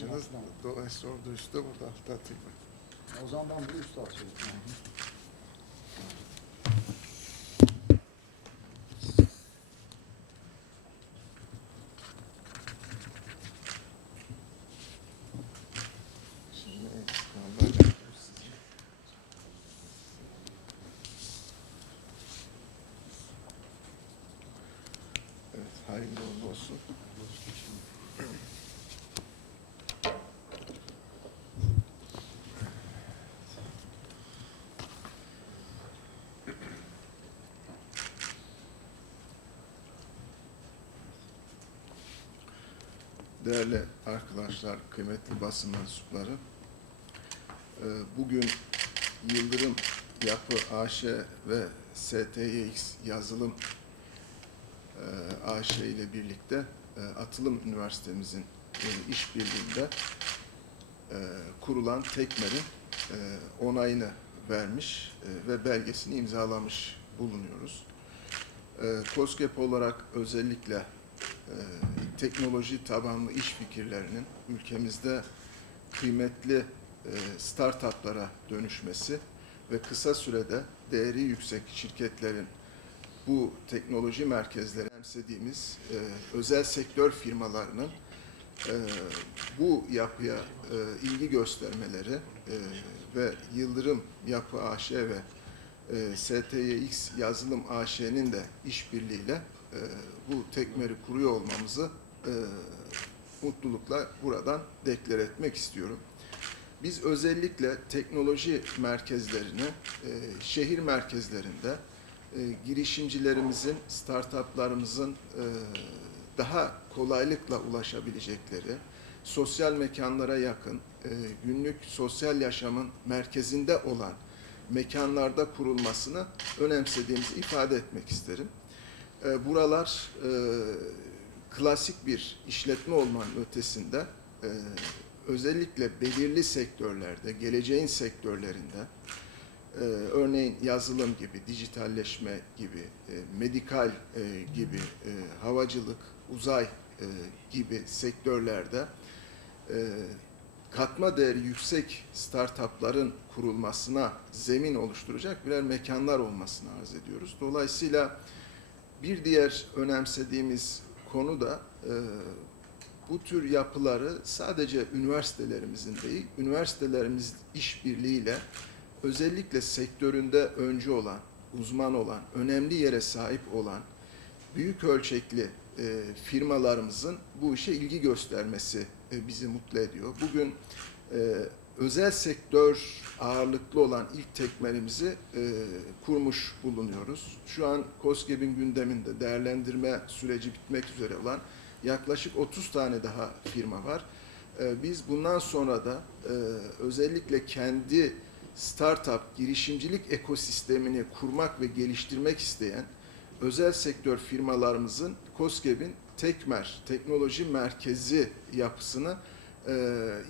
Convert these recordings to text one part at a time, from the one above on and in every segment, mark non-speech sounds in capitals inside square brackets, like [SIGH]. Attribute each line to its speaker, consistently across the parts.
Speaker 1: Tamam.
Speaker 2: Dolayısıyla orada üstte burada altta atayım.
Speaker 1: O zaman ben bunu üstü atıyorum.
Speaker 2: Evet, hayırlı olsun. Değerli arkadaşlar, kıymetli basın mensupları, e, bugün Yıldırım Yapı AŞ ve STYX Yazılım e, AŞ ile birlikte e, Atılım Üniversitemizin işbirliğinde kurulan Tekmer'in onayını vermiş ve belgesini imzalamış bulunuyoruz. COSGAP olarak özellikle teknoloji tabanlı iş fikirlerinin ülkemizde kıymetli e, startuplara dönüşmesi ve kısa sürede değeri yüksek şirketlerin bu teknoloji merkezleri önemsediğimiz e, özel sektör firmalarının e, bu yapıya e, ilgi göstermeleri e, ve Yıldırım Yapı AŞ ve e, STYX Yazılım AŞ'nin de işbirliğiyle e, bu tekmeri kuruyor olmamızı e, mutlulukla buradan deklar etmek istiyorum. Biz özellikle teknoloji merkezlerini e, şehir merkezlerinde e, girişimcilerimizin, startuplarımızın e, daha kolaylıkla ulaşabilecekleri, sosyal mekanlara yakın, e, günlük sosyal yaşamın merkezinde olan mekanlarda kurulmasını önemsediğimizi ifade etmek isterim. E, buralar e, klasik bir işletme olmanın ötesinde e, özellikle belirli sektörlerde, geleceğin sektörlerinde e, örneğin yazılım gibi, dijitalleşme gibi, e, medikal e, gibi, e, havacılık, uzay e, gibi sektörlerde e, katma değeri yüksek startupların kurulmasına zemin oluşturacak birer mekanlar olmasını arz ediyoruz. Dolayısıyla bir diğer önemsediğimiz konu da e, bu tür yapıları sadece üniversitelerimizin değil, üniversitelerimiz işbirliğiyle özellikle sektöründe öncü olan, uzman olan, önemli yere sahip olan büyük ölçekli e, firmalarımızın bu işe ilgi göstermesi e, bizi mutlu ediyor. Bugün e, özel sektör ağırlıklı olan ilk tekmerimizi e, kurmuş bulunuyoruz. Şu an COSGAP'in gündeminde değerlendirme süreci bitmek üzere olan yaklaşık 30 tane daha firma var. E, biz bundan sonra da e, özellikle kendi startup, girişimcilik ekosistemini kurmak ve geliştirmek isteyen özel sektör firmalarımızın COSGAP'in Tekmer, Teknoloji Merkezi yapısını e,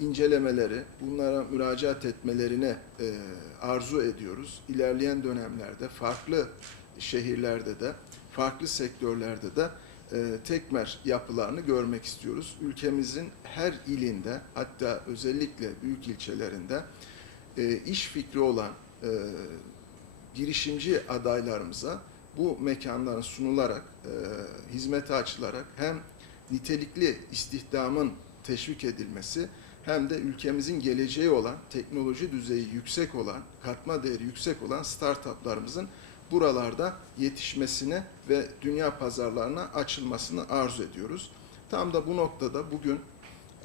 Speaker 2: incelemeleri, bunlara müracaat etmelerini e, arzu ediyoruz. İlerleyen dönemlerde farklı şehirlerde de, farklı sektörlerde de e, tekmer yapılarını görmek istiyoruz. Ülkemizin her ilinde, hatta özellikle büyük ilçelerinde e, iş fikri olan e, girişimci adaylarımıza bu mekanların sunularak, e, hizmete açılarak hem nitelikli istihdamın teşvik edilmesi hem de ülkemizin geleceği olan, teknoloji düzeyi yüksek olan, katma değeri yüksek olan startuplarımızın buralarda yetişmesine ve dünya pazarlarına açılmasını arzu ediyoruz. Tam da bu noktada bugün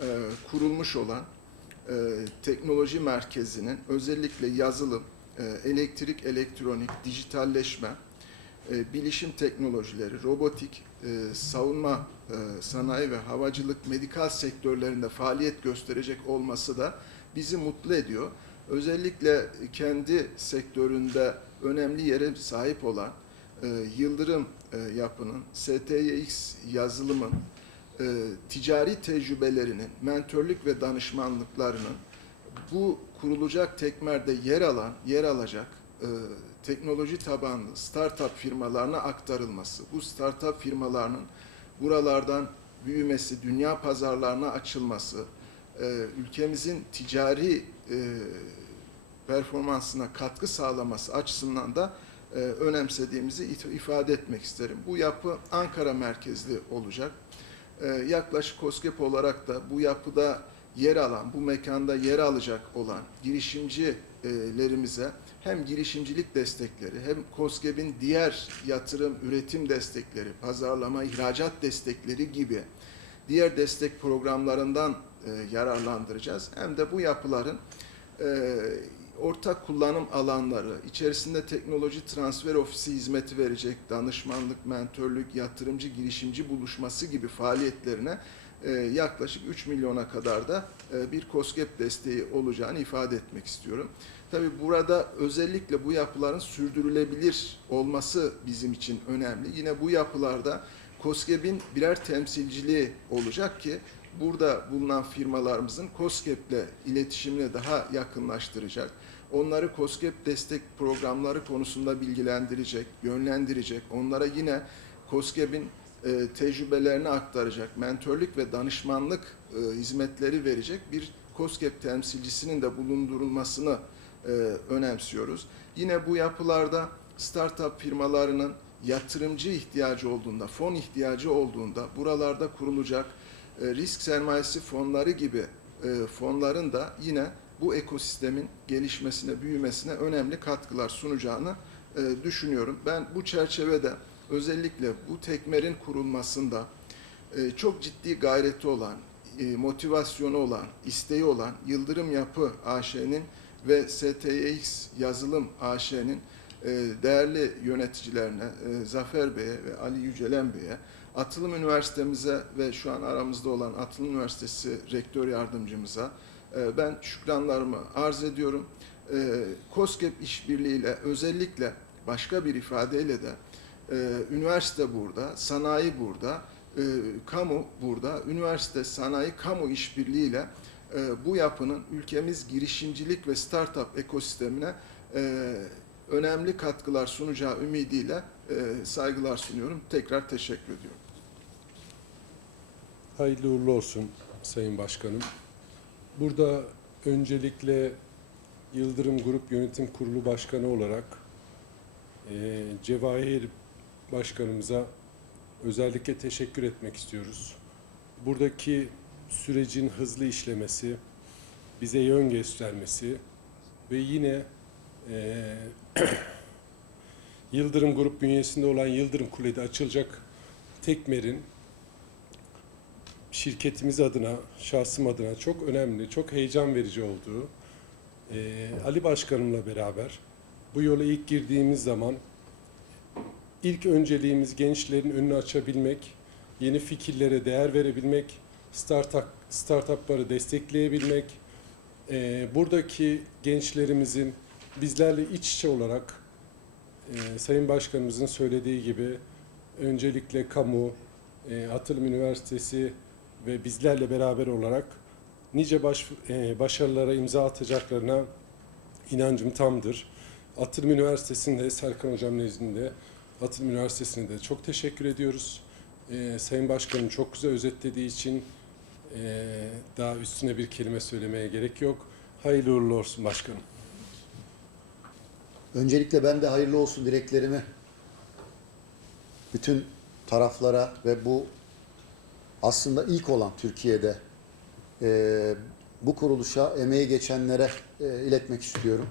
Speaker 2: e, kurulmuş olan e, teknoloji merkezinin özellikle yazılım, e, elektrik, elektronik, dijitalleşme, e, bilişim teknolojileri, robotik, e, savunma sanayi ve havacılık, medikal sektörlerinde faaliyet gösterecek olması da bizi mutlu ediyor. Özellikle kendi sektöründe önemli yere sahip olan e, Yıldırım e, yapının, STYX yazılımın, e, ticari tecrübelerinin, mentörlük ve danışmanlıklarının bu kurulacak tekmerde yer alan, yer alacak e, teknoloji tabanlı startup firmalarına aktarılması, bu startup firmalarının buralardan büyümesi, dünya pazarlarına açılması, e, ülkemizin ticari e, performansına katkı sağlaması açısından da e, önemsediğimizi ifade etmek isterim. Bu yapı Ankara merkezli olacak. Yaklaşık COSGAP olarak da bu yapıda yer alan, bu mekanda yer alacak olan girişimcilerimize hem girişimcilik destekleri hem COSGAP'in diğer yatırım, üretim destekleri, pazarlama, ihracat destekleri gibi diğer destek programlarından yararlandıracağız. Hem de bu yapıların ortak kullanım alanları, içerisinde teknoloji transfer ofisi hizmeti verecek, danışmanlık, mentörlük, yatırımcı, girişimci buluşması gibi faaliyetlerine yaklaşık 3 milyona kadar da e, bir COSGAP desteği olacağını ifade etmek istiyorum. Tabii burada özellikle bu yapıların sürdürülebilir olması bizim için önemli. Yine bu yapılarda COSGAP'in birer temsilciliği olacak ki burada bulunan firmalarımızın COSGAP'le iletişimini daha yakınlaştıracak. Onları COSGAP destek programları konusunda bilgilendirecek, yönlendirecek. Onlara yine COSGAP'in e, tecrübelerini aktaracak, mentörlük ve danışmanlık e, hizmetleri verecek bir COSGAP temsilcisinin de bulundurulmasını e, önemsiyoruz. Yine bu yapılarda startup firmalarının yatırımcı ihtiyacı olduğunda, fon ihtiyacı olduğunda buralarda kurulacak e, risk sermayesi fonları gibi fonların da yine bu ekosistemin gelişmesine, büyümesine önemli katkılar sunacağını düşünüyorum. Ben bu çerçevede özellikle bu tekmerin kurulmasında e, çok ciddi gayreti olan, e, motivasyonu olan, isteği olan Yıldırım Yapı AŞ'nin ve STX Yazılım AŞ'nin e, değerli yöneticilerine, e, Zafer Bey'e ve Ali Yücelen Bey'e, Atılım Üniversitemize ve şu an aramızda olan Atılım Üniversitesi Rektör Yardımcımıza ben şükranlarımı arz ediyorum. E, COSGAP işbirliğiyle özellikle başka bir ifadeyle de üniversite burada, sanayi burada, e, kamu burada, üniversite, sanayi, kamu işbirliğiyle e, bu yapının ülkemiz girişimcilik ve startup ekosistemine e, önemli katkılar sunacağı ümidiyle e, saygılar sunuyorum. Tekrar teşekkür ediyorum.
Speaker 3: Hayırlı uğurlu olsun Sayın Başkanım. Burada öncelikle Yıldırım Grup Yönetim Kurulu Başkanı olarak eee Cevahir Başkanımıza özellikle teşekkür etmek istiyoruz. Buradaki sürecin hızlı işlemesi, bize yön göstermesi ve yine eee [CLEARS THROAT] Yıldırım Grup bünyesinde olan Yıldırım Kule'de açılacak Tekmer'in şirketimiz adına, şahsım adına çok önemli, çok heyecan verici olduğu eee, Ali Başkanımla beraber bu yola ilk girdiğimiz zaman ilk önceliğimiz gençlerin önünü açabilmek, yeni fikirlere değer verebilmek, startup startupları destekleyebilmek, eee, buradaki gençlerimizin bizlerle iç içe olarak eee, Sayın Başkanımızın söylediği gibi öncelikle kamu, eee, Atılım Üniversitesi ve bizlerle beraber olarak nice baş, e, başarılara imza atacaklarına inancım tamdır. Atılım Üniversitesi'nde Serkan Hocam nezdinde Atılım Üniversitesi'ne de çok teşekkür ediyoruz. E, Sayın Başkanım çok güzel özetlediği için e, daha üstüne bir kelime söylemeye gerek yok. Hayırlı uğurlu olsun başkanım.
Speaker 1: Öncelikle ben de hayırlı olsun dileklerimi bütün taraflara ve bu aslında ilk olan Türkiye'de e, bu kuruluşa emeği geçenlere e, iletmek istiyorum.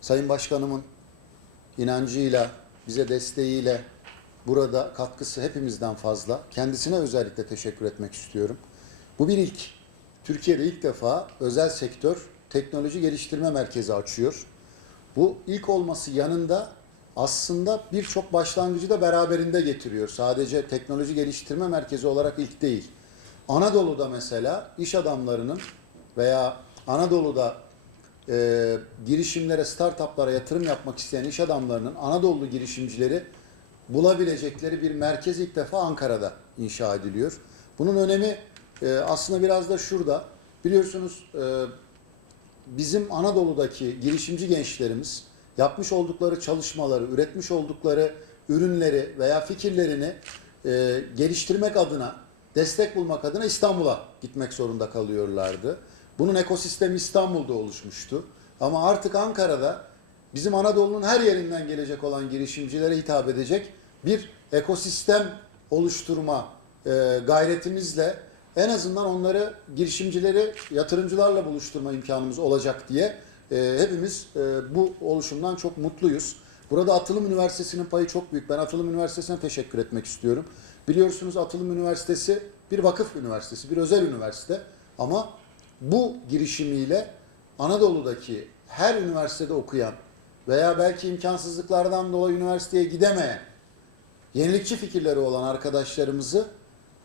Speaker 1: Sayın Başkanımın inancıyla, bize desteğiyle burada katkısı hepimizden fazla. Kendisine özellikle teşekkür etmek istiyorum. Bu bir ilk. Türkiye'de ilk defa özel sektör teknoloji geliştirme merkezi açıyor. Bu ilk olması yanında aslında birçok başlangıcı da beraberinde getiriyor. Sadece teknoloji geliştirme merkezi olarak ilk değil. Anadolu'da mesela iş adamlarının veya Anadolu'da e, girişimlere, startuplara yatırım yapmak isteyen iş adamlarının Anadolu girişimcileri bulabilecekleri bir merkez ilk defa Ankara'da inşa ediliyor. Bunun önemi e, aslında biraz da şurada. Biliyorsunuz e, bizim Anadolu'daki girişimci gençlerimiz yapmış oldukları çalışmaları, üretmiş oldukları ürünleri veya fikirlerini e, geliştirmek adına, destek bulmak adına İstanbul'a gitmek zorunda kalıyorlardı. Bunun ekosistemi İstanbul'da oluşmuştu. Ama artık Ankara'da bizim Anadolu'nun her yerinden gelecek olan girişimcilere hitap edecek bir ekosistem oluşturma e, gayretimizle en azından onları girişimcileri yatırımcılarla buluşturma imkanımız olacak diye e, hepimiz e, bu oluşumdan çok mutluyuz. Burada Atılım Üniversitesi'nin payı çok büyük. Ben Atılım Üniversitesi'ne teşekkür etmek istiyorum. Biliyorsunuz Atılım Üniversitesi bir vakıf üniversitesi, bir özel üniversite ama bu girişimiyle Anadolu'daki her üniversitede okuyan veya belki imkansızlıklardan dolayı üniversiteye gidemeyen yenilikçi fikirleri olan arkadaşlarımızı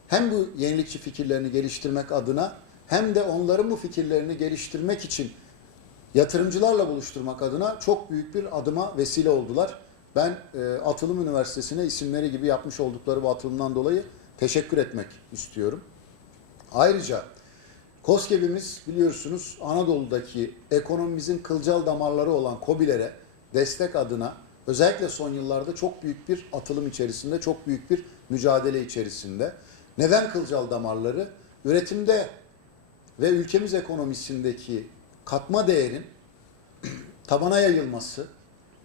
Speaker 1: hem bu yenilikçi fikirlerini geliştirmek adına hem de onların bu fikirlerini geliştirmek için yatırımcılarla buluşturmak adına çok büyük bir adıma vesile oldular. Ben e, Atılım Üniversitesi'ne isimleri gibi yapmış oldukları bu atılımdan dolayı teşekkür etmek istiyorum. Ayrıca KOSGEB'imiz biliyorsunuz Anadolu'daki ekonomimizin kılcal damarları olan KOBİ'lere destek adına özellikle son yıllarda çok büyük bir atılım içerisinde, çok büyük bir mücadele içerisinde. Neden kılcal damarları? Üretimde ve ülkemiz ekonomisindeki katma değerin tabana yayılması,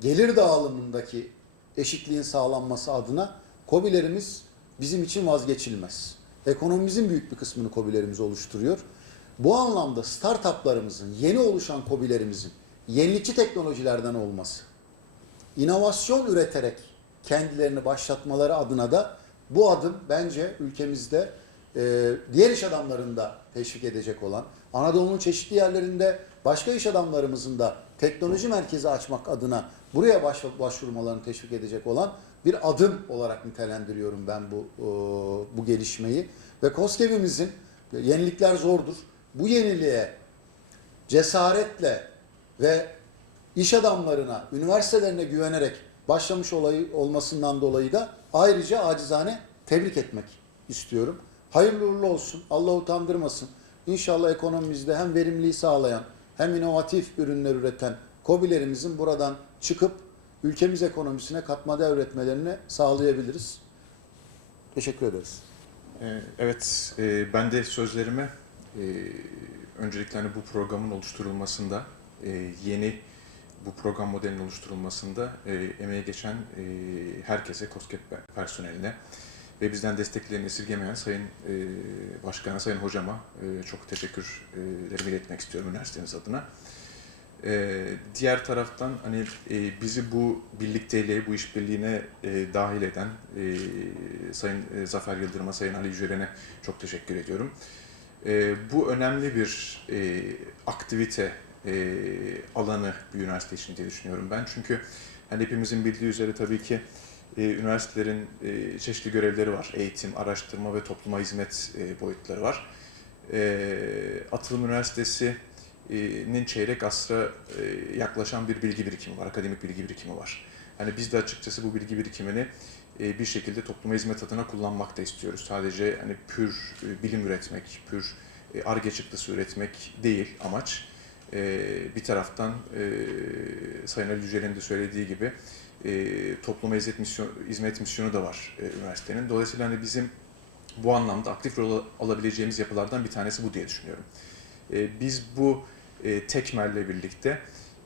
Speaker 1: gelir dağılımındaki eşitliğin sağlanması adına KOBİ'lerimiz bizim için vazgeçilmez. Ekonomimizin büyük bir kısmını KOBİ'lerimiz oluşturuyor. Bu anlamda startuplarımızın, yeni oluşan KOBİ'lerimizin yenilikçi teknolojilerden olması, inovasyon üreterek kendilerini başlatmaları adına da bu adım bence ülkemizde e, diğer iş adamlarını da teşvik edecek olan, Anadolu'nun çeşitli yerlerinde başka iş adamlarımızın da teknoloji merkezi açmak adına buraya baş, başvurmalarını teşvik edecek olan bir adım olarak nitelendiriyorum ben bu e, bu gelişmeyi. Ve KOSGEB'imizin yenilikler zordur. Bu yeniliğe cesaretle ve iş adamlarına, üniversitelerine güvenerek başlamış olayı olmasından dolayı da ayrıca acizane tebrik etmek istiyorum. Hayırlı uğurlu olsun. Allah utandırmasın. İnşallah ekonomimizde hem verimliliği sağlayan hem inovatif ürünler üreten KOBİ'lerimizin buradan çıkıp ülkemiz ekonomisine katma değer üretmelerini sağlayabiliriz. Teşekkür ederiz.
Speaker 4: Ee, Evet, e, ben de sözlerime e, öncelikle hani bu programın oluşturulmasında, e, yeni bu program modelinin oluşturulmasında e, emeği geçen e, herkese, COSGAP personeline ve bizden desteklerini esirgemeyen Sayın e, Başkan'a, Sayın Hocama e, çok teşekkürlerimi iletmek istiyorum üniversitemiz adına. Ee, diğer taraftan hani e, bizi bu birlikteliğe, bu işbirliğine e, dahil eden e, Sayın e, Zafer Yıldırım'a, Sayın Ali Yücelen'e çok teşekkür ediyorum. E, bu önemli bir e, aktivite e, alanı bir üniversite için diye düşünüyorum ben. Çünkü hani hepimizin bildiği üzere tabii ki e, üniversitelerin e, çeşitli görevleri var. Eğitim, araştırma ve topluma hizmet e, boyutları var. E, Atılım Üniversitesi nin çeyrek asra yaklaşan bir bilgi birikimi var, akademik bilgi birikimi var. Hani biz de açıkçası bu bilgi birikimini bir şekilde topluma hizmet adına kullanmak da istiyoruz. Sadece hani pür bilim üretmek, pür arge çıktısı üretmek değil amaç. Bir taraftan Sayın Ali Yücel'in de söylediği gibi topluma hizmet, misyon, hizmet misyonu da var üniversitenin. Dolayısıyla hani bizim bu anlamda aktif rol alabileceğimiz yapılardan bir tanesi bu diye düşünüyorum. Biz bu e, Tekmer'le birlikte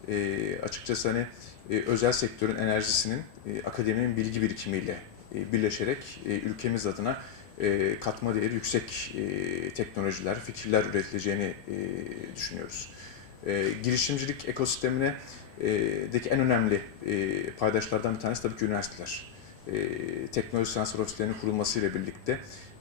Speaker 4: e, açıkçası hani e, özel sektörün enerjisinin e, akademinin bilgi birikimiyle e, birleşerek e, ülkemiz adına e, katma değeri yüksek e, teknolojiler, fikirler üretileceğini e, düşünüyoruz. E, girişimcilik ekosistemine e, deki en önemli e, paydaşlardan bir tanesi tabii ki üniversiteler. E, teknoloji transfer ofislerinin kurulmasıyla birlikte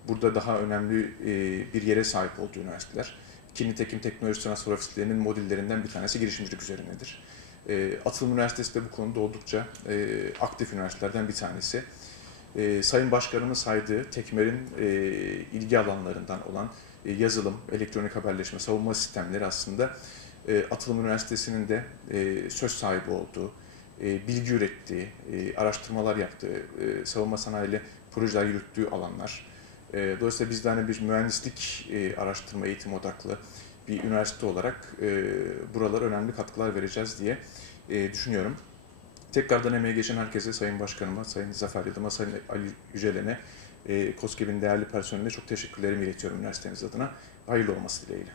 Speaker 4: burada daha önemli e, bir yere sahip oldu üniversiteler ki nitekim teknoloji transfer ofislerinin modellerinden bir tanesi girişimcilik üzerinedir. E, Atılım Üniversitesi de bu konuda oldukça e, aktif üniversitelerden bir tanesi. E, Sayın Başkanımın saydığı Tekmer'in e, ilgi alanlarından olan e, yazılım, elektronik haberleşme, savunma sistemleri aslında e, Atılım Üniversitesi'nin de e, söz sahibi olduğu, e, bilgi ürettiği, e, araştırmalar yaptığı, e, savunma sanayiyle projeler yürüttüğü alanlar. E, dolayısıyla biz de hani bir mühendislik e, araştırma eğitim odaklı bir üniversite olarak e, buralara önemli katkılar vereceğiz diye e, düşünüyorum. Tekrardan emeği geçen herkese, Sayın Başkanıma, Sayın Zafer Yıldırım'a, Sayın Ali Yücelen'e, e, KOSGEB'in değerli personeline çok teşekkürlerimi iletiyorum üniversitemiz adına. Hayırlı olması dileğiyle.